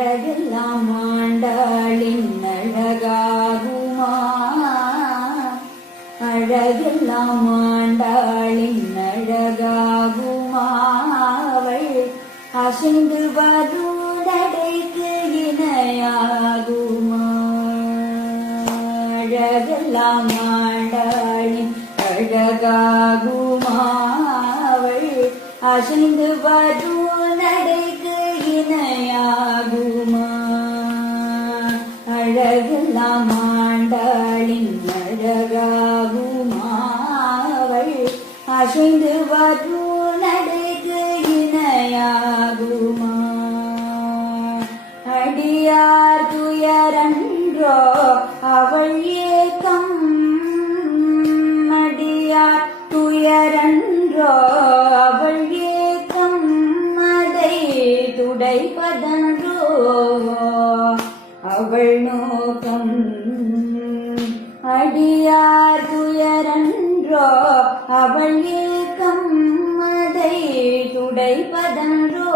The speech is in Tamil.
அழகெல்லாம் ஆண்டாளின் அழகாகுமா அழகெல்லாம் ஆண்டாளின் அழகாகுமா அவள் அசைந்து வரும் நடைக்கு இணையாகுமா அழகெல்லாம் ஆண்டாளின் அழகாகுமா அவள் அசைந்து வரும் நடைக்கு இணையாகுமா அழகெல்லாம் ஆண்டாளின் அழகாகுமா அவள் அசைந்து வரும் நடைக்கு இணையாகுமா அடியார் துயரன்றோ அவள் ஏக்கம் அடியார் துயரன்றோ அவள் ஏக்கம் அதை துடைப்பதன்றோ அவள் நோக்கம் அடியார் துயரன்றோ அவள் ஏக்கம் அதை துடைப்பதன்றோ